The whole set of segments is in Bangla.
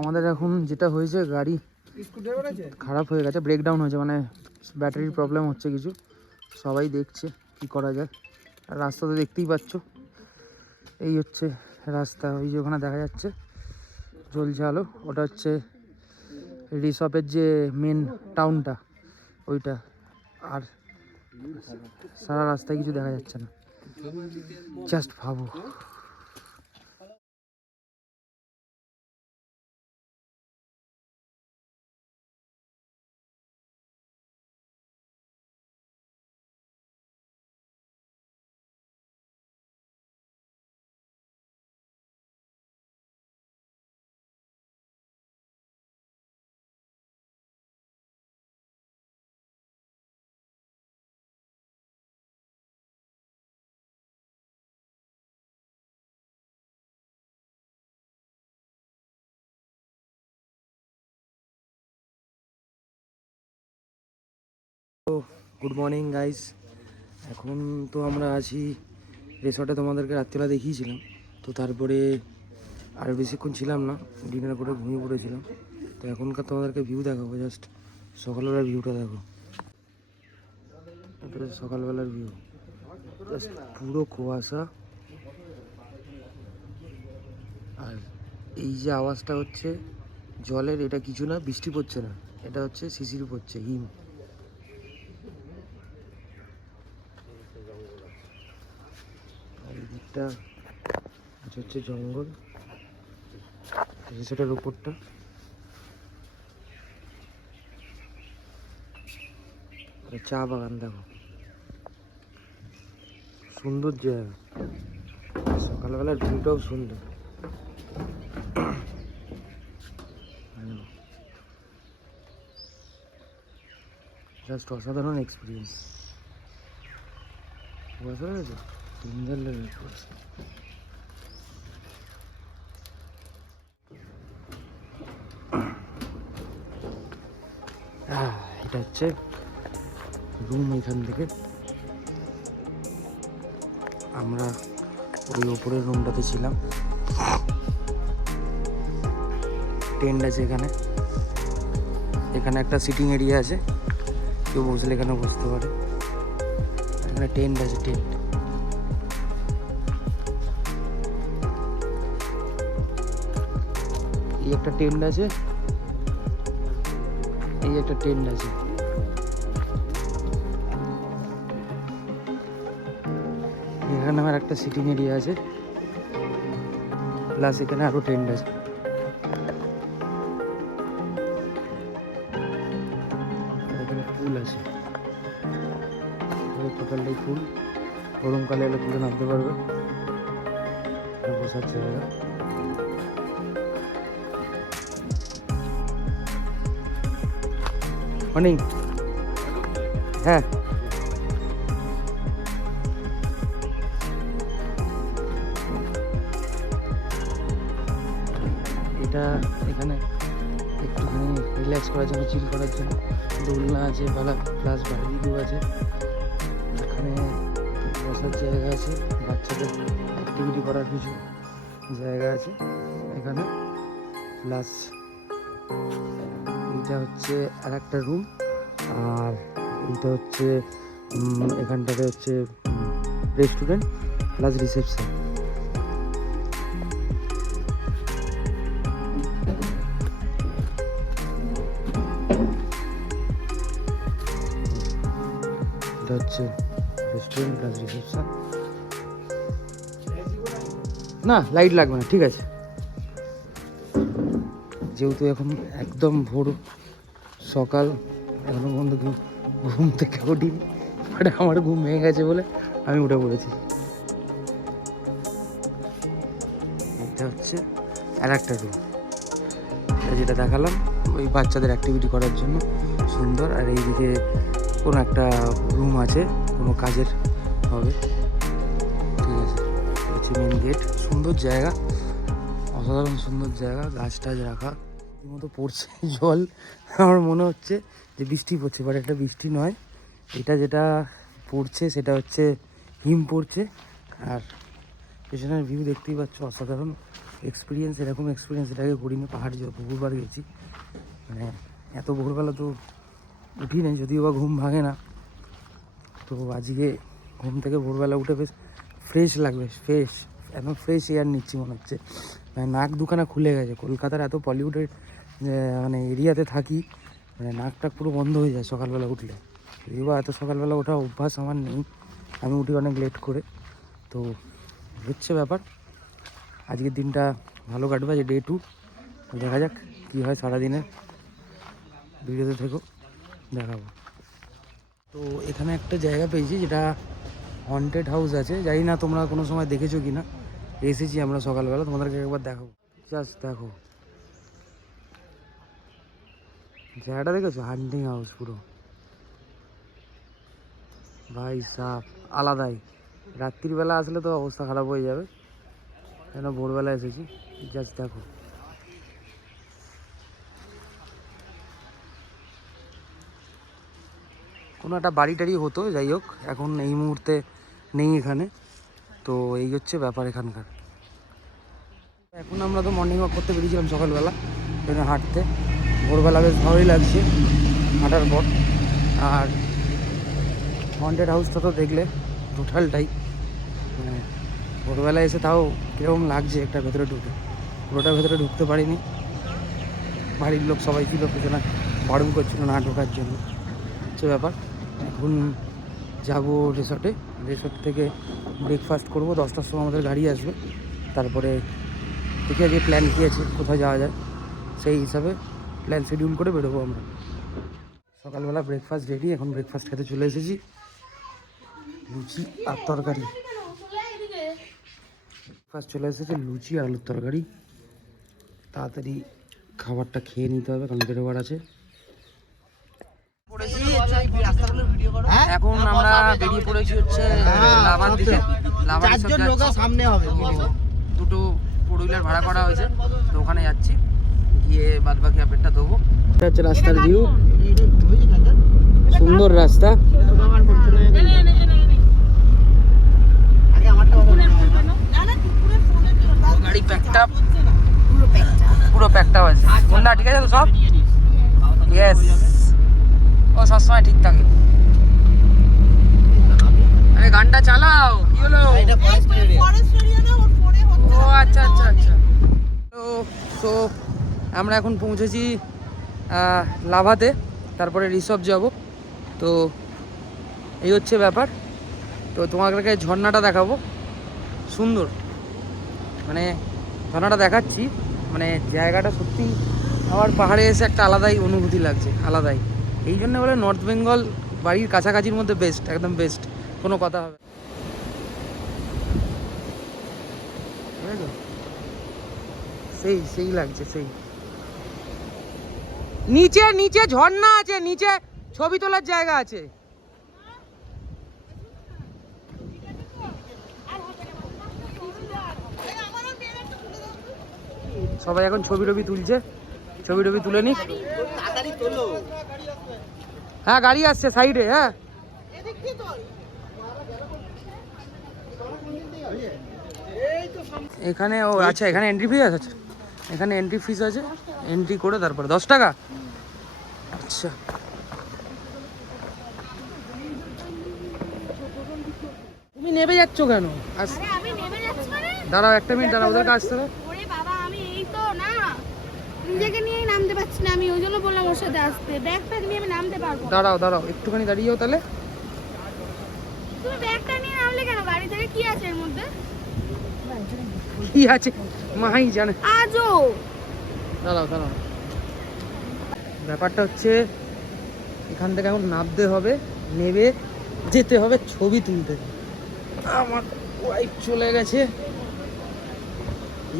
আমাদের এখন যেটা হয়েছে, গাড়ি খারাপ হয়ে গেছে, ব্রেকডাউন হয়েছে, মানে ব্যাটারির প্রবলেম হচ্ছে কিছু। সবাই দেখছে কি করা যায়। আর রাস্তা তো দেখতেই পাচ্ছ, এই হচ্ছে রাস্তা। ওই যে ওখানে দেখা যাচ্ছে জ্বলছে আলো, ওটা হচ্ছে রিসপের যে মেন টাউনটা, ওইটা। আর সারা রাস্তায় কিছু দেখা যাচ্ছে না, জাস্ট ভাবো। Good morning guys. এখন তো আমরা আছি রিসর্টে, তোমাদেরকে রাত্রিবেলা দেখিয়েছিলাম। তো তারপরে আর বেশিক্ষণ ছিলাম না, ডিনার করে ঘুমিয়ে পড়েছিলাম। তো এখনকার তোমাদেরকে ভিউ দেখাবো, জাস্ট সকালবেলার ভিউটা দেখো। এটা সকালবেলার ভিউ, জাস্ট পুরো কুয়াশা। আর এই যে আওয়াজটা হচ্ছে জলের, এটা কিছু না, বৃষ্টি পড়ছে না, এটা হচ্ছে শিশির পড়ছে, হিম। আর এই দিকটা হচ্ছে জঙ্গল, রিসোর্টের উপরটা। চা বাগান দেখো, সুন্দর জায়গা। সকালবেলার ভিউটাও সুন্দর। জাস্ট অসাধারণ এক্সপিরিয়েন্স। কুয়াশা রয়েছে, সুন্দর লাগে কুয়াশা। এটা হচ্ছে রুম। এখান থেকে আমরা ওই ওপরের রুমটাতে ছিলাম। টেন্ট আছে এখানে, এখানে একটা সিটিং এরিয়া আছে, কেউ বসলে এখানে বসতে পারে। এখানে টেন্ট আছে, টেন্ট। এই একটা টেন্ট আছে, এই একটা টেন্ট আছে। এখানে আমার একটা সিটিং এরিয়া আছে, প্লাস এখানে আরো টেন্ট আছে। এখানে পুল আছে, টোটালটাই ফুল। গরমকালে এলে পুলে নামতে পারবে, বসার জায়গা। মর্নিং। হ্যাঁ, এটা এখানে একটুখানি রিল্যাক্স করার জন্য, চিল করার জন্য দোলনা আছে, প্লাস বারবিকিউ আছে। এখানে বসার জায়গা আছে, বাচ্চাদের অ্যাক্টিভিটি করার কিছু জায়গা আছে এখানে। প্লাস এইটা হচ্ছে আর একটা রুম, আর এইটা হচ্ছে এখানটাতে হচ্ছে রেস্টুরেন্ট প্লাস রিসেপশন। এটা হচ্ছে রেস্টুরেন্ট প্লাস রিসেপশন। না, লাইট লাগবে না, ঠিক আছে। যেহেতু এখন একদম ভোর সকাল, এখনো পর্যন্ত ঘুম থেকে উঠিনি, বাট আমার ঘুম ভেঙে গেছে বলে আমি উঠে পড়েছি। এটা হচ্ছে আর একটা রুম, যেটা দেখালাম, ওই বাচ্চাদের অ্যাক্টিভিটি করার জন্য সুন্দর। আর এইদিকে কোনো একটা রুম আছে, কোনো কাজের হবে, ঠিক আছে। হচ্ছে মেন গেট। সুন্দর জায়গা, অসাধারণ সুন্দর জায়গা, গাছ টাছ রাখা। রীতিমতো পড়ছে জল, আমার মনে হচ্ছে যে বৃষ্টি পড়ছে, বাট এটা বৃষ্টি নয়। এটা যেটা পড়ছে সেটা হচ্ছে হিম পড়ছে। আর পেছনের ভিউ দেখতেই পাচ্ছ, অসাধারণ। এক্সপিরিয়েন্স, এরকম এক্সপিরিয়েন্স এটাকে করিনি। পাহাড়ে বহুবার গেছি, মানে এত ভোরবেলা তো উঠি নেই, যদিও বা ঘুম ভাঙে না। তো আজকে ঘুম থেকে ভোরবেলা উঠে বেশ ফ্রেশ লাগবে, একদম ফ্রেশ এয়ার নিচ্ছি মনে হচ্ছে। মানে নাক দুখানা খুলে গেছে। কলকাতার এত পলিউটেড মানে এরিয়াতে থাকি, মানে নাকটা পুরো বন্ধ হয়ে যায় সকালবেলা উঠলে। এবার এত সকালবেলা ওঠা অভ্যাস আমার নেই, আমি উঠি অনেক লেট করে। তো হচ্ছে ব্যাপার, আজকের দিনটা ভালো কাটবে, যে ডে 2। দেখা যাক কী হয় সারাদিনে, ভিডিওতে থেকেও দেখাবো। তো এখানে একটা জায়গা পেয়েছি যেটা হন্টেড হাউস আছে, জানি না তোমরা কোনো সময় দেখেছো কি না। এসেছি আমরা সকালবেলা, তোমাদেরকে একবার দেখাবো। জাস্ট দেখো জায়গাটা, দেখেছো? হান্টিং হাউস পুরো, ভাই সাপ আলাদাই। রাত্রিবেলা আসলে তো অবস্থা খারাপ হয়ে যাবে, কেন ভোরবেলা এসেছি। জাস্ট দেখো, কোনো একটা বাড়ি টাড়ি হতো, যাই হোক এখন এই মুহূর্তে নেই এখানে। তো এই হচ্ছে ব্যাপার এখানকার। এখন আমরা তো মর্নিং ওয়াক করতে বেরিয়েছিলাম সকালবেলা, এখানে হাঁটতে। ভোরবেলা বেশ ভালোই লাগছে হাঁটার পর। আর হন্টেড হাউসটা তো দেখলে টোটালটাই, মানে ভোরবেলা এসে তাও কীরকম লাগছে একটা ভেতরে ঢুকে। পুরোটা ভেতরে ঢুকতে পারিনি, বাড়ির লোক সবাই ছিল পেছনে, বারণ করছিল না ঢোকার জন্য। হচ্ছে ব্যাপার। এখন যাবো রিসর্টে, রিসর্ট থেকে ব্রেকফাস্ট করবো। 10টার সময় আমাদের গাড়ি আসবে, তারপরে দেখি আজকে প্ল্যান কী আছে, কোথায় যাওয়া যায় সেই হিসাবে প্ল্যান শিডিউল করে বেরোবো আমরা। সকালবেলা ব্রেকফাস্ট রেডি, এখন ব্রেকফাস্ট খেতে চলে এসেছি। লুচি আর তরকারি, ব্রেকফাস্ট চলে এসেছে, লুচি আর আলুর তরকারি। তাড়াতাড়ি খাবারটা খেয়ে নিতে হবে, কারণ বেরোবার আছে। এখন আমরা বেরিয়ে পড়েছি হচ্ছে লাভার দিকে। সামনে হবে, দুটো 4 হুইলার ভাড়া করা হয়েছে, তো ওখানে যাচ্ছি, গিয়ে বাদ বাকি আপডেটটা দেবো। এটা হচ্ছে রাস্তার ভিউ, সুন্দর রাস্তা। গাড়ি প্যাকটা, পুরো প্যাকটা আছে। বন্ধা ঠিক আছে তো সব? ইয়েস, ও সবসময় ঠিক থাকে। আরে গানটা চালাও, কি হলো? ও আচ্ছা আচ্ছা আচ্ছা। তো আমরা এখন পৌঁছেছি লাভাতে, তারপরে রিসর্ট যাব। তো এই হচ্ছে ব্যাপার। তো তোমাদেরকে ঝর্ণাটা দেখাবো, সুন্দর, মানে ঝর্ণাটা দেখাচ্ছি। মানে জায়গাটা সত্যি আমার পাহাড়ে এসে একটা আলাদাই অনুভূতি লাগছে, আলাদাই। এই জন্য বলে নর্থ বেঙ্গল বাড়ির কাছাকাছির মধ্যে বেস্ট, একদম বেস্ট, কোনো কথা হবে। সেই সেই লাগছে, সেই নিচে নিচে ঝর্ণা আছে, নিচে ছবি তোলার জায়গা আছে। সবাই এখন ছবি টবি তুলছে, ছবি টবি তুলে নি। হ্যাঁ গাড়ি আসছে সাইডে। হ্যাঁ এখানে ও আচ্ছা, এখানে এন্ট্রি ফিস আছে, এখানে এন্ট্রি ফিস আছে, এন্ট্রি করে তারপরে 10 টাকা। আচ্ছা তুমি নেমে যাচ্ছ কেন? দাঁড়াও একটা মিনিট, দাঁড়াও, ওদেরকে আসতে হবে। নিজেকে নিয়েই নামতে পারছি না আমি, ওই জন্য বললাম ওর সাথে আসতে। ব্যাগ প্যাক নিয়ে আমি নামতে পারবো। দাঁড়াও দাঁড়াও একটুখানি দাঁড়িয়েও তাহলে। তুমি ব্যাগটা নিয়ে নামলে কেন? গাড়ি থেকে কি আছে এর মধ্যে? কি আছে মাই জানে। আজো দাঁড়াও দাঁড়াও, ব্যাপারটা হচ্ছে এখান থেকে এখন নামতে হবে, নেবে যেতে হবে ছবি তুলতে। আমার ওয়াইফ চলে গেছে।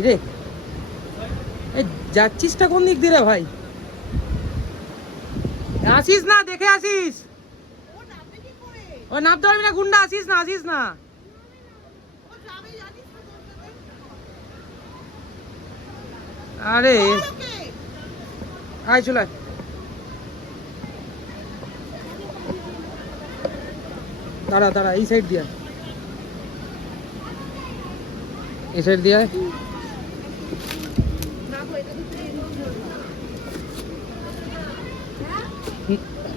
রে এই যাচ্ছিসটা কোন দিক দিয়ে রে ভাই? আসিস না, দেখে আসিস। ও নামতে পারবি না গুন্ডা, আসিস না, আসিস না। আরে আয় চলে আয়। দাঁড়া দাঁড়া, এই সাইড দিয়ে, এই সাইড দিয়ে।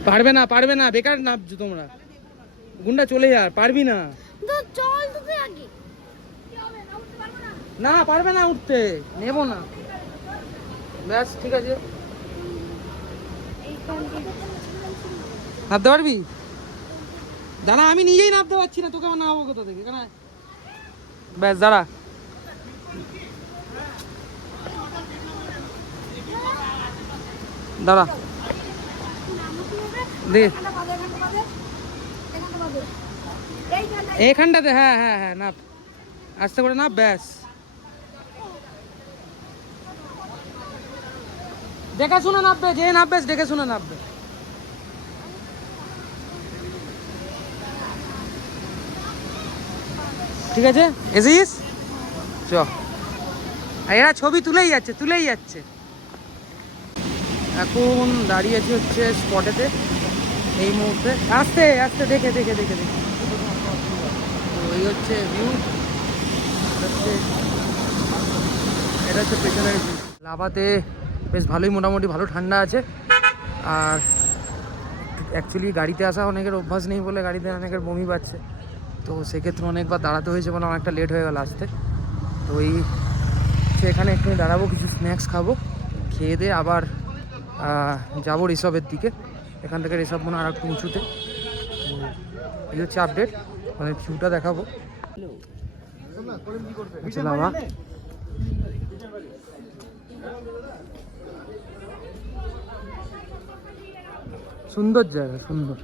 পারবে না, বেকার নামছো তোমরা। গুন্ডা চলে যা, পারবি না। তো চল তো তুই আগে। না পারবে না উঠতে, নেবো না। ব্যাস ঠিক আছে, নামতে পারবি? দাঁড়া, আমি নিজেই নামতে পারছি না, তোকে আমার নামাবো কোথা থেকে? কেন? ব্যাস দাঁড়া। দাঁড়া দে এইখানটাতে। হ্যাঁ হ্যাঁ হ্যাঁ, নাপ, আস্তে করে নাপ। ব্যাস, দেখে শুনে নামবে, যে নামবে দেখে শুনে নামবে। ঠিক আছে, এসিস চ। এরা ছবি তুলেই যাচ্ছে। এখন দাঁড়িয়ে আছি হচ্ছে স্পটেতে এই মুহূর্তে। আস্তে আস্তে, দেখে। তো এই হচ্ছে ভিউ, এটা হচ্ছে পেছনের ভিউ। লাভাতে বেশ ভালোই, মোটামুটি ভালো ঠান্ডা আছে। আর অ্যাকচুয়ালি গাড়িতে আসা অনেকের অভ্যাস নেই বলে গাড়িতে অনেকের বমি পাচ্ছে, তো সেক্ষেত্রে অনেকবার দাঁড়াতে হয়েছে বলে অনেকটা লেট হয়ে গেল আসতে। তো এই এখানে একটু দাঁড়াবো, কিছু স্ন্যাক্স খাবো, খেয়ে দিয়ে আবার যাবো রিসর্টের দিকে। এখান থেকে রিসর্ট মনে হয় আর একটু উঁচুতে। তো এই হচ্ছে আপডেট, মানে ভিউটা দেখাবো। লাভা সুন্দর জায়গা, সুন্দর।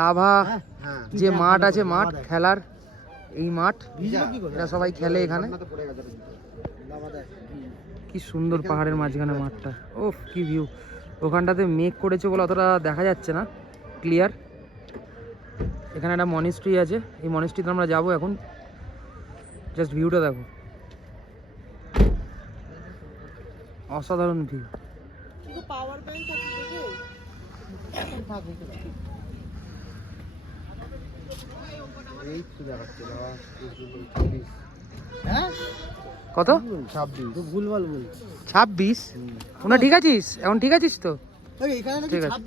লাভা যে মাঠ আছে, মাঠ খেলার, এই মাঠ, এরা সবাই খেলে এখানে। কি সুন্দর পাহাড়ের মাঝখানে মাঠটা, ওফ কি ভিউ। ওখানটাতে মেঘ করেছে বলে অতটা দেখা যাচ্ছে না ক্লিয়ার। এখানে একটা মনিস্ট্রি আছে, এই মনিস্ট্রিতে আমরা যাবো এখন। জাস্ট ভিউটা দেখো, অসাধারণ ভিউ। কত? 26? ওনা ঠিক আছিস এখন? ঠিক আছিস তো? ঠিক আছে,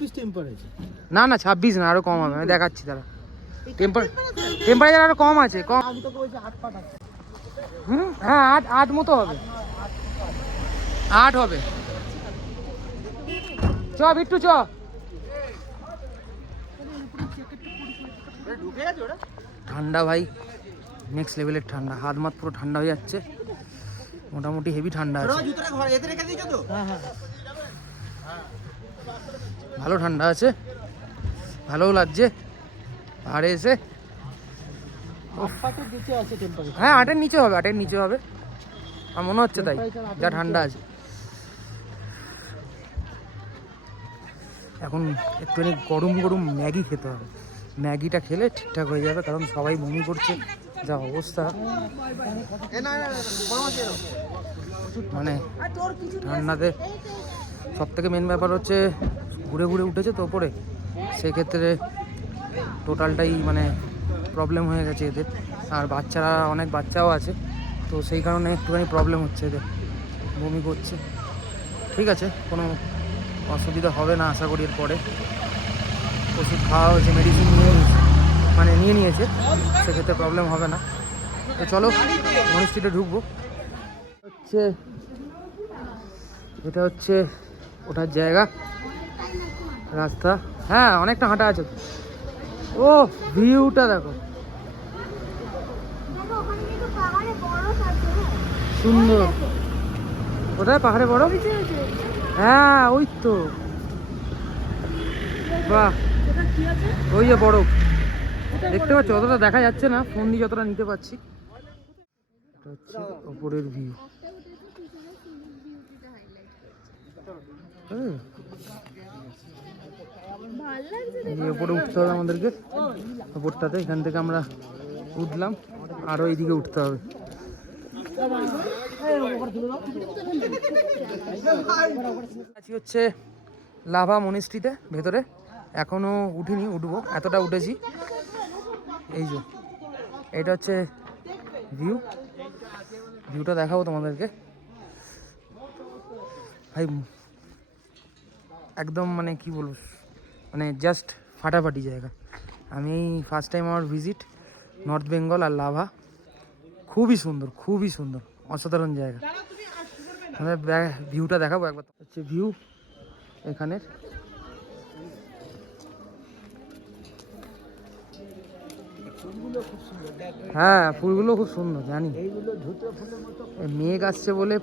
না 26 না, আরো কম হবে, আমি দেখাচ্ছি দাঁড়া। টেম্পারেচার আরো কম আছে, কম। হ্যাঁ 8 মতো হবে, 8 হবে। চ বিট্টু চ। ঠান্ডা ভাই, নেক্সট লেভেলের ঠান্ডা, হাত মাত পুরো ঠান্ডা হয়ে যাচ্ছে, মোটামুটি হেভি ঠান্ডা আছে। ভালো ঠান্ডা আছে, ভালোও লাগছে পাহাড়ে এসে। হ্যাঁ 8-এর নিচে হবে, 8-এর নিচে হবে আর মনে হচ্ছে তাই, যা ঠান্ডা আছে। এখন একটুখানি গরম গরম ম্যাগি খেতে হবে, ম্যাগিটা খেলে ঠিকঠাক হয়ে যাবে, কারণ সবাই বমি করছে, যা অবস্থা। মানে ঠান্ডাতে সব থেকে মেন ব্যাপার হচ্ছে ঘুরে ঘুরে উঠেছে তো ওপরে, সেক্ষেত্রে টোটালটাই মানে প্রবলেম হয়ে গেছে এদের। আর বাচ্চারা, অনেক বাচ্চাও আছে, তো সেই কারণে একটুখানি প্রবলেম হচ্ছে এদের, বমি করছে। ঠিক আছে, কোনো অসুবিধা হবে না আশা করি। এরপরে ওষুধ খাওয়া হয়েছে, মেডিসিন নিয়ে নিয়েছে, সেক্ষেত্রে প্রবলেম হবে না। তো চলো মনিস্ট্রিতে ঢুকবো। এটা হচ্ছে ওঠার জায়গা, রাস্তা। হ্যাঁ অনেকটা হাঁটা আছে। ও ভিউটা দেখো, সুন্দর। কোথায় পাহাড়ে বরফ? হ্যাঁ ওই তো, বাহ, ওই যে বরফ দেখতে পাচ্ছ, অতটা দেখা যাচ্ছে না, ফোন দিয়ে যতটা নিতে পারছি। এটা হচ্ছে ওপরের ভিউ। ওপরে উঠতে হবে আমাদেরকে, ওপরটাতে। এখান থেকে আমরা উঠলাম, আরো এইদিকে উঠতে হবে। হচ্ছে লাভা মনিস্ট্রিতে ভেতরে, এখনো উঠিনি, উঠবো, এতটা উঠেছি। এই যে এটা হচ্ছে ভিউটা দেখাবো তোমাদেরকে। ভাই একদম মানে কি বলবো, মানে জাস্ট ফাটাফাটি জায়গা। আমি ফার্স্ট টাইম আমার ভিজিট নর্থ বেঙ্গল আর লাভা, খুবই সুন্দর, খুবই সুন্দর, অসাধারণ জায়গা। ভিউটা দেখাবো একবার, হচ্ছে ভিউ এখানের। হ্যাঁ ফুলগুলো খুব সুন্দর, জানি মেঘ আসছে বলে।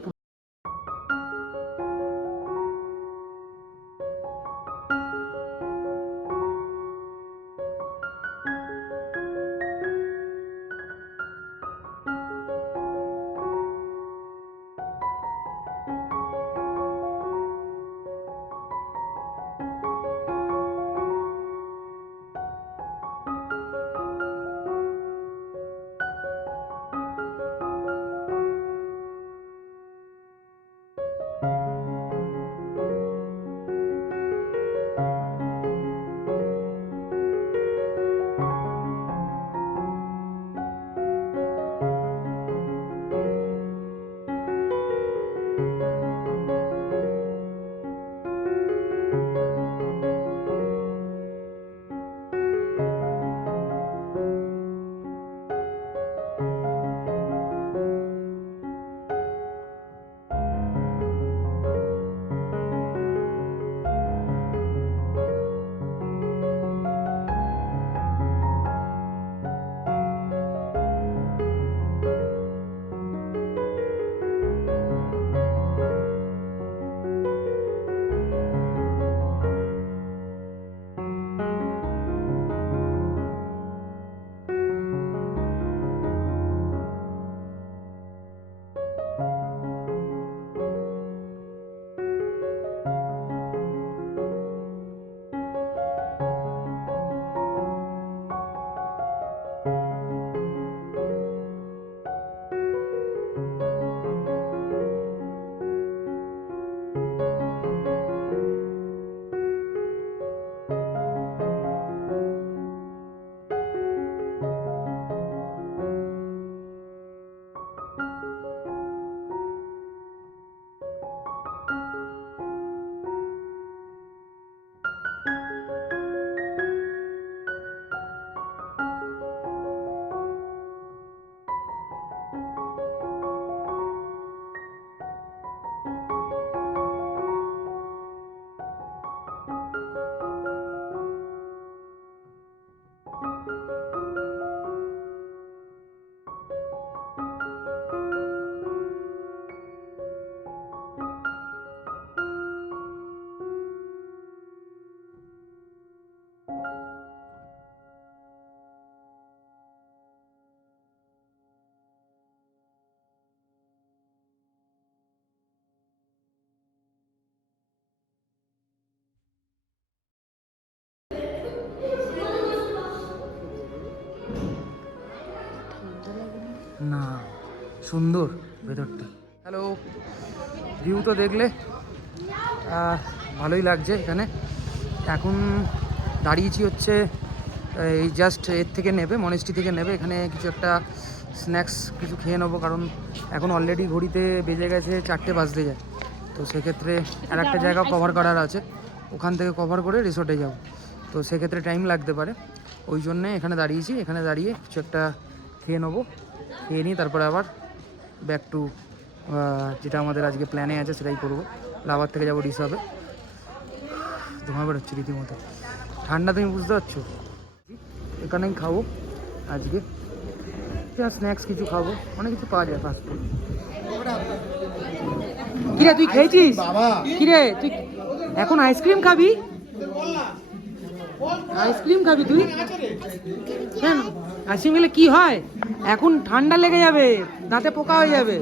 না সুন্দর ভেতরটা। হ্যালো, ভিউ তো দেখলে ভালোই লাগছে এখানে। এখন দাঁড়িয়েছি হচ্ছে এই জাস্ট এর থেকে নেবে, মনেস্ট্রি থেকে নেবে, এখানে কিছু একটা স্ন্যাক্স কিছু খেয়ে নেবো, কারণ এখন অলরেডি ঘড়িতে বেজে গেছে 4টে বাজতে যায়। তো সেক্ষেত্রে আর একটা জায়গা কভার করার আছে, ওখান থেকে কভার করে রিসোর্টে যাব। তো সেক্ষেত্রে টাইম লাগতে পারে, ওই জন্যে এখানে দাঁড়িয়েছি। এখানে দাঁড়িয়ে কিছু একটা খেয়ে নেবো, খেয়ে নিই তারপরে আবার ব্যাক টু যেটা আমাদের আজকে প্ল্যানে আছে সেটাই করবো। লাভার থেকে যাবো রিসর্টে। ধোঁয়া বেরোচ্ছে রীতিমতো, ঠান্ডা তুমি বুঝতে পারছো। এখানেই খাবো আজকে, স্ন্যাক্স কিছু খাবো, অনেক কিছু পাওয়া যায় ফাস্টফুড। কিরে তুই খেয়েছিস? কিরে তুই এখন আইসক্রিম খাবি? আইসক্রিম খাবি তুই? কেন আইসক্রিম খেলে কি হয়? এখন ঠান্ডা লেগে যাবে, দাঁতে পোকা হয়ে যাবে।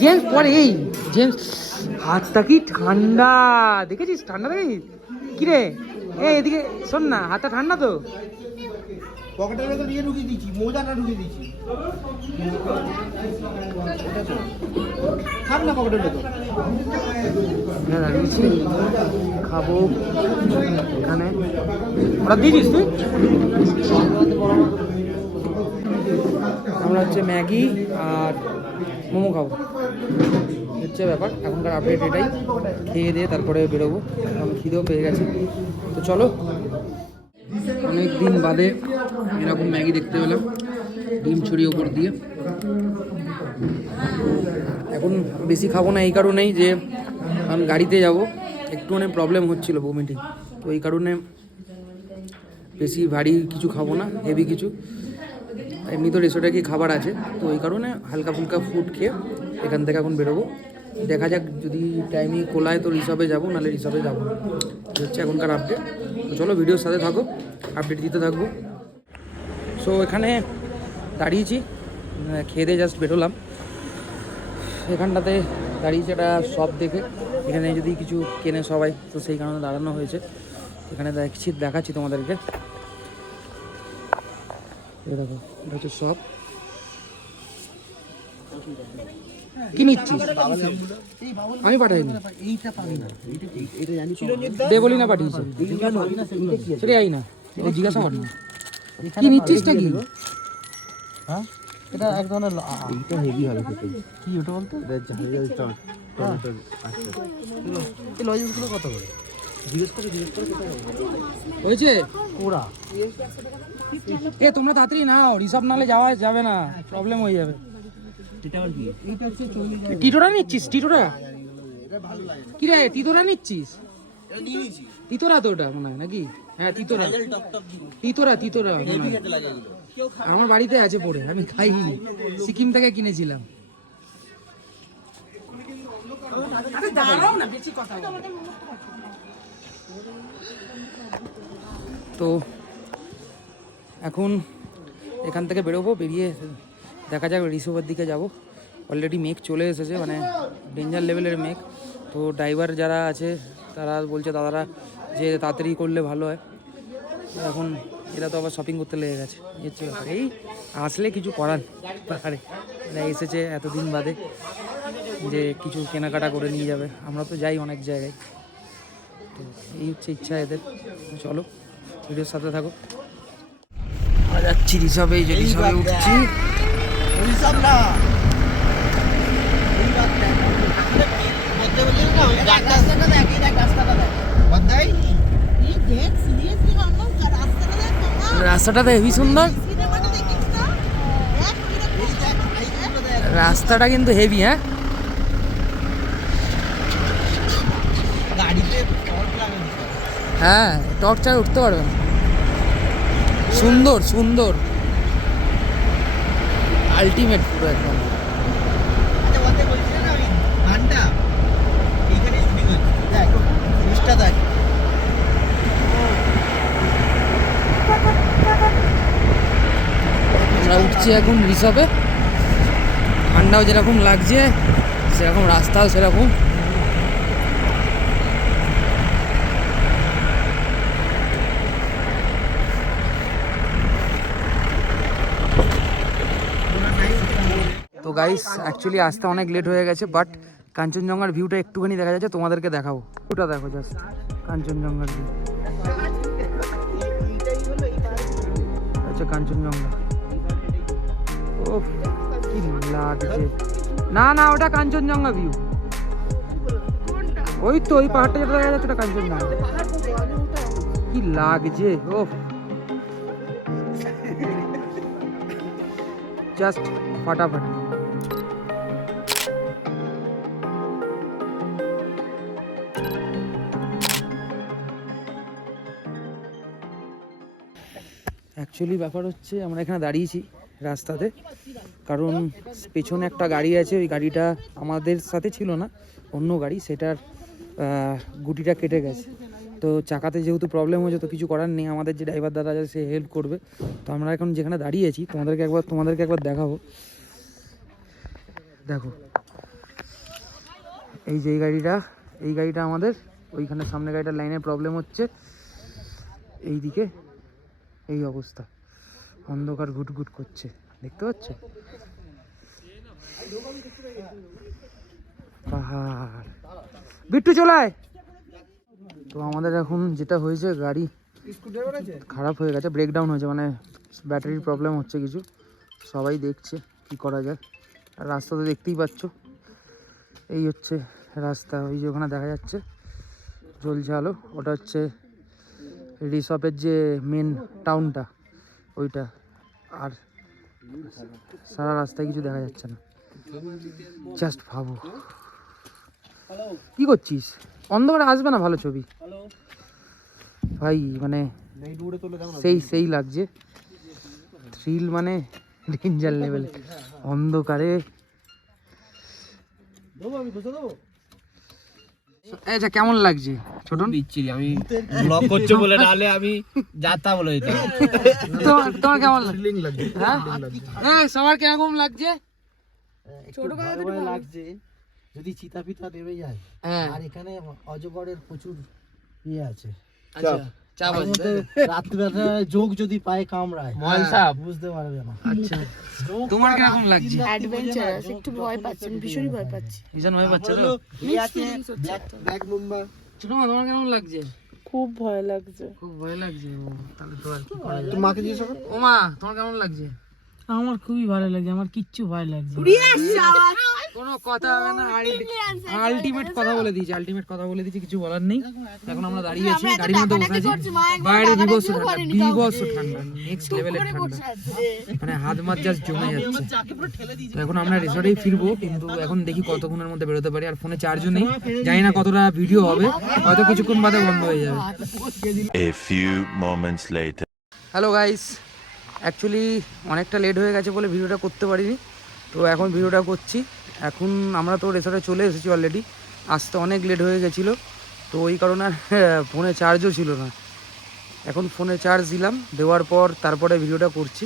জেমস পরে এই জেমস হাতটা কি ঠান্ডা দেখেছিস? ঠান্ডা দেখেছিস? কিরে এদিকে শোন না, হাতটা ঠান্ডা তো। পকেটের ভেতর দিয়ে ঢুকিয়ে দিচ্ছি, মোজাটা ঢুকিয়ে দিচ্ছি। দাঁড়িয়েছি খাবো এখানে। ওরা দিয়েছিস তুই? আমরা হচ্ছে ম্যাগি আর মোমো খাবো, হচ্ছে ব্যাপার। এখনকার আপডেট এটাই। খেয়ে দিয়ে তারপরে বেরোবো, কারণ খিদেও পেয়ে গেছে। তো চলো, অনেক দিন বাদে এরকম ম্যাগি দেখতে পেলাম, ডিম ছড়িয়ে ওপর দিয়ে। এখন বেশি খাবো না এই কারণেই যে কারণ গাড়িতে যাব, একটুখানি প্রবলেম হচ্ছিলো ভমিটিং, তো এই কারণে বেশি ভারী কিছু খাবো না, হেভি কিছু। এমনি তো রেসোর্টে কি খাবার আছে, তো এই কারণে হালকা ফুলকা ফুড খেয়ে এখান থেকে এখন বেরোবো। দেখা যাক, যদি টাইমই কোলায় তো রিসর্টে যাবো, নাহলে রিসর্টে যাবো। হচ্ছে এখনকার আপডেট। তো চলো ভিডিওর সাথে থাকো, আপডেট দিতে থাকবো। সো এখানে দাঁড়িয়েছি, খেয়ে দিয়ে জাস্ট বেরোলাম। এখানটাতে দাঁড়িয়েছি একটা শপ দেখে, এখানে যদি কিছু কেনে সবাই, তো সেই কারণে দাঁড়ানো হয়েছে। এখানে দেখাচ্ছি তোমাদেরকে। দেখো, এটা হচ্ছে শপ। কি নিচ্ছিস? আমি পাঠাইনি, দে বলি না পাঠিয়েছি, সেটাই আই না, এটা জিজ্ঞাসা কর না। কি নিচ্ছিসটা কি? হ্যাঁ, এটা এক ধরনের এইটা হেভি হবে খেতে। কি ওটা বলতো? এটা ঝাল টক টমেটো আছে। এই লজেসগুলো কত করে? জিজ্ঞেস করে হয়েছে ওরা। এ তোমরা তাড়াতাড়ি নাও, রিসার্ভ নালে যাওয়া যাবে না, প্রবলেম হয়ে যাবে। এটা আর কি? এটা হচ্ছে 40 টাকা। টিটোরা নিচ্ছিস? টিটোরা কি রে? টিটোরা নিচ্ছিস? এটা নিয়ে নিয়েছি। টিটোরা তো ওটা মনে হয় নাকি? হ্যাঁ টিটোরা, টিটোরা টিটোরা আমার বাড়িতে আছে পড়ে, আমি খাইনি, সিকিম থেকে কিনেছিলাম। তো এখন এখান থেকে বেরোবো, বেরিয়ে দেখা যাক রিসোর্টের দিকে যাব। অলরেডি মেঘ চলে এসেছে, মানে ডেঞ্জার লেভেলের মেঘ। তো ড্রাইভার যারা আছে তারা বলছে দাদারা যে তাড়াতাড়ি করলে ভালো হয়। এখন এরা তো আবার শপিং করতে লেগে গেছে, এই হচ্ছে ব্যাপার। এই আসলে কিছু করার পাহাড়ে এরা এসেছে এতদিন বাদে, যে কিছু কেনাকাটা করে নিয়ে যাবে। আমরা তো যাই অনেক জায়গায়, তো এই হচ্ছে ইচ্ছা এদের। চলো ভিডিওর সাথে থাকো। যাচ্ছি রিসার্ভে, এই যে রিসার্ভে উঠছি। রাস্তাটা হেবি সুন্দর, রাস্তাটা কিন্তু হেভি। হ্যাঁ, হ্যাঁ টর্চ ছাড়া উঠতে পারবে না। সুন্দর সুন্দর, আলটিমেট পুরো একদম। আমরা উঠছি এখন রিসর্টে, ঠান্ডাও যেরকম লাগছে সেরকম রাস্তাও সেরকম। তো গাইস অ্যাকচুয়ালি আসতে অনেক লেট হয়ে গেছে, বাট কাঞ্চনজঙ্ঘার ভিউটা একটুখানি দেখা যাচ্ছে, তোমাদেরকে দেখাবো। ভিউটা দেখো জাস্ট, কাঞ্চনজঙ্ঘার ভিউ। আচ্ছা কাঞ্চনজঙ্ঘা, ও কি লাগছে। না না, ওটা কাঞ্চনজঙ্ঘা ভিউ। ওই তো ওই পাহাড়টা যেটা দেখা যাচ্ছে ওটা কাঞ্চনজঙ্ঘা। কি লাগছে, ও জাস্ট ফাটাফাটি। অ্যাকচুয়ালি ব্যাপার হচ্ছে আমরা এখানে দাঁড়িয়েছি রাস্তাতে, কারণ পেছনে একটা গাড়ি আছে, ওই গাড়িটা আমাদের সাথে ছিল না, অন্য গাড়ি, সেটার গুটিটা কেটে গেছে। তো চাকাতে যেহেতু প্রবলেম হয়েছে, তো কিছু করার নেই, আমাদের যে ড্রাইভার দাদা আছে সে হেল্প করবে। তো আমরা এখন যেখানে দাঁড়িয়েছি তোমাদেরকে একবার দেখাবো। দেখো এই যে এই গাড়িটা আমাদের, ওইখানে সামনে গাড়িটার লাইনের প্রবলেম হচ্ছে, এই দিকে এই অবস্থা, অন্ধকার ঘুটঘুট করছে, দেখতে পাচ্ছ পাহাড়। বিট্টু চলায়। তো আমাদের এখন যেটা হয়েছে, গাড়ি খারাপ হয়ে গেছে, ব্রেকডাউন হয়েছে, মানে ব্যাটারির প্রবলেম হচ্ছে কিছু। সবাই দেখছে কি করা যায়। আর রাস্তা তো দেখতেই পাচ্ছ, এই হচ্ছে রাস্তা। ওই যে ওখানে দেখা যাচ্ছে জ্বলছে আলো, ওটা হচ্ছে রিসপের যে মেন টাউনটা ওইটা। আর সারা রাস্তায় কিছু দেখা যাচ্ছে না। জাস্ট ভাবো, কি করছিস? অন্ধকারে আসবে না ভালো ছবি ভাই, মানে সেই লাগছে। থ্রিল মানে ডেঞ্জার লেভেল। অন্ধকারে আচ্ছা কেমন লাগছে ছোটন? বিচ্ছিরি, আমি ব্লগ করছো বলে নালে আমি যাতা বলে দিতাম। তোমার কেমন লাগছে? হ্যাঁ সবার কিরকম লাগছে? ছোট কথা লাগছে যদি চিতা পিতা নেমে যায়। হ্যাঁ আর এখানে অজগরের প্রচুর ইয়ে আছে, আচ্ছা চা তার মধ্যে রাত্রিবেলা যোগ যদি পায় কামড়ায় বুঝতে পারবে না। আচ্ছা তোমার কিরকম লাগছে? অ্যাডভেঞ্চারাস, একটু ভয় পাচ্ছি, আমি ভীষণই ভয় পাচ্ছি। ভীষণ ভয় পাচ্ছে তো? ব্ল্যাক মুম্বা ছোট মা তোমার কেমন লাগছে? খুব ভয় লাগছে। খুব ভয় লাগছে। ও তাহলে তো আর কি করা তুমি যাবে। মাকে জিজ্ঞেস করো। ও মা তোমার কেমন লাগছে? আমার খুবই ভালো লাগছে, আমার কিচ্ছু ভয় লাগছে না। কোনো কথা হবে না, আলটিমেট কথা বলে দিয়েছি, কিছু বলার নেই। এখন আমরা দাঁড়িয়ে আছি, গাড়ির মধ্যে বসে আছি। বাইরে বিভৎস ঠান্ডা, নেক্সট লেভেলের ঠান্ডা, মানে হাত মাত জাস্ট জমে যাচ্ছে। তো এখন আমরা রিসর্টেই ফিরবো, কিন্তু এখন দেখি কতক্ষণের মধ্যে বেরোতে পারি। আর ফোনে চার্জও নেই, জানি না কতটা ভিডিও হবে, হয়তো কিছুক্ষণ বাদে বন্ধ হয়ে যাবে। A few moments later. Hello guys, actually অনেকটা লেট হয়ে গেছে বলে ভিডিওটা করতে পারিনি। তো এখন ভিডিওটা করছি। এখন আমরা তো রিসর্টে চলে এসেছি অলরেডি, আসতে অনেক লেট হয়ে গেছিলো, তো ওই কারণে আর ফোনে চার্জও ছিল না। এখন ফোনে চার্জ দিলাম, দেওয়ার পর তারপরে ভিডিওটা করছি।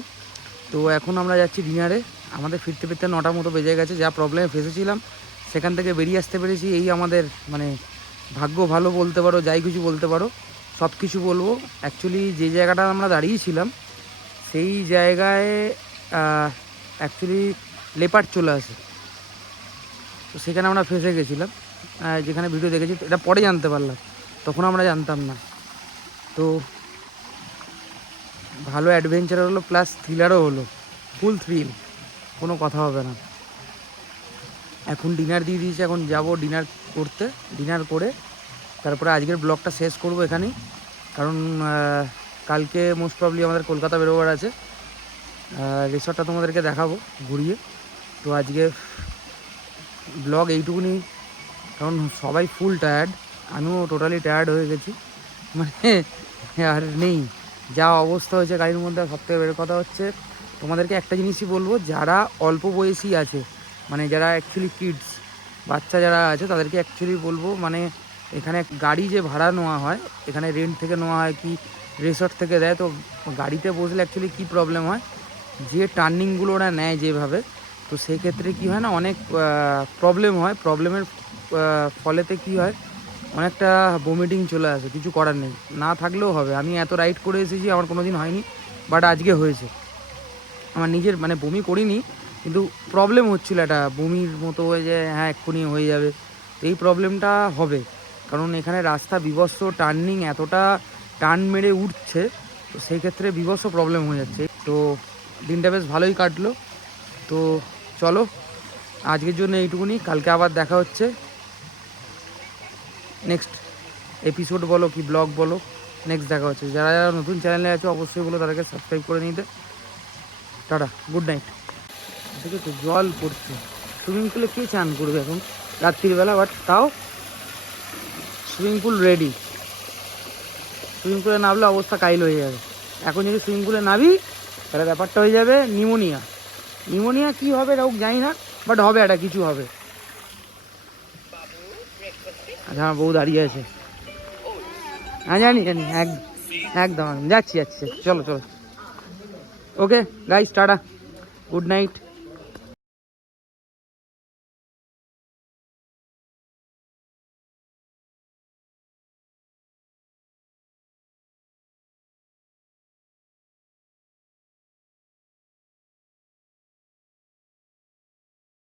তো এখন আমরা যাচ্ছি ডিনারে। আমাদের ফিরতে ফিরতে 9টার মতো বেজে গেছে। যা প্রবলেমে ফেসেছিলাম সেখান থেকে বেরিয়ে আসতে পেরেছি, এই আমাদের মানে ভাগ্য ভালো বলতে পারো, যাই কিছু বলতে পারো, সব কিছু বলবো। অ্যাকচুয়ালি যে জায়গাটা আমরা দাঁড়িয়েছিলাম সেই জায়গায় অ্যাকচুয়ালি লেপার্ড চলে আসে, তো সেখানে আমরা ফেসে গেছিলাম। যেখানে ভিডিও দেখেছি, এটা পরে জানতে পারলাম, তখন আমরা জানতাম না। তো ভালো অ্যাডভেঞ্চার হলো, প্লাস থ্রিলারও হলো, ফুল থ্রিল, কোনো কথা হবে না। এখন ডিনার দিয়ে দিয়েছি, এখন যাব ডিনার করতে। ডিনার করে তারপরে আজকের ব্লগটা শেষ করব এখানেই, কারণ কালকে মোস্ট প্রবলি আমাদের কলকাতা বেরোবার আছে। রিসর্টটা তোমাদেরকে দেখাবো ঘুরিয়ে। তো আজকে ব্লগ এইটুকুনি, কারণ সবাই ফুল টায়ার্ড, আমিও টোটালি টায়ার্ড হয়ে গেছি, মানে আর নেই, যা অবস্থা হয়েছে গাড়ির মধ্যে। সবথেকে বের কথা হচ্ছে, তোমাদেরকে একটা জিনিসই বলবো, যারা অল্প বয়সী আছে, মানে যারা অ্যাকচুয়ালি কিডস, বাচ্চা যারা আছে, তাদেরকে অ্যাকচুয়ালি বলবো, মানে এখানে গাড়ি যে ভাড়া নেওয়া হয়, এখানে রেন্ট থেকে নেওয়া হয় কি রিসর্ট থেকে দেয়, তো গাড়িতে বসলে অ্যাকচুয়ালি কী প্রবলেম হয়, যে টার্নিংগুলো ওরা নেয় যেভাবে, তো সেই ক্ষেত্রে কী হয় না, অনেক প্রবলেম হয়। প্রবলেমের ফলেতে কী হয়, অনেকটা বমিটিং চলে আসে, কিছু করার নেই, না থাকলেও হবে। আমি এত রাইড করে এসেছি, আমার কোনো দিন হয়নি, বাট আজকে হয়েছে। আমার নিজের মানে বমি করিনি, কিন্তু প্রবলেম হচ্ছিলো, একটা বমির মতো হয়ে যায়, হ্যাঁ এক্ষুনি হয়ে যাবে। তো এই প্রবলেমটা হবে, কারণ এখানে রাস্তা বিভৎস, টার্নিং এতটা টার্ন মেরে উঠছে, তো সেই ক্ষেত্রে বিভৎস প্রবলেম হয়ে যাচ্ছে। তো দিনটা বেশ ভালোই কাটলো। তো চলো আজকের জন্য এইটুকুনি, কালকে আবার দেখা হচ্ছে। নেক্সট এপিসোড বলো কি ব্লগ বলো, নেক্সট দেখা হচ্ছে। যারা যারা নতুন চ্যানেলে আছে অবশ্যই বলো তাদেরকে সাবস্ক্রাইব করে নিতে। Tata, good night. দেখো তো জল পড়ছে, সুইমিং পুলে কে চান করবে এখন রাত্রিবেলা, বাট তাও সুইমিং পুল রেডি। সুইমিং পুলে নামলে অবস্থা কাইল হয়ে যাবে। এখন যদি সুইমিং পুলে নাবি তাহলে ব্যাপারটা হয়ে যাবে নিউমোনিয়া। নিউমোনিয়া কী হবে এটা জানি না, বাট হবে, একটা কিছু হবে। আচ্ছা আমার বউ দাঁড়িয়ে আছে, হ্যাঁ জানি জানি, একদম যাচ্ছি, চলো চলো। Okay guys, tata, good night.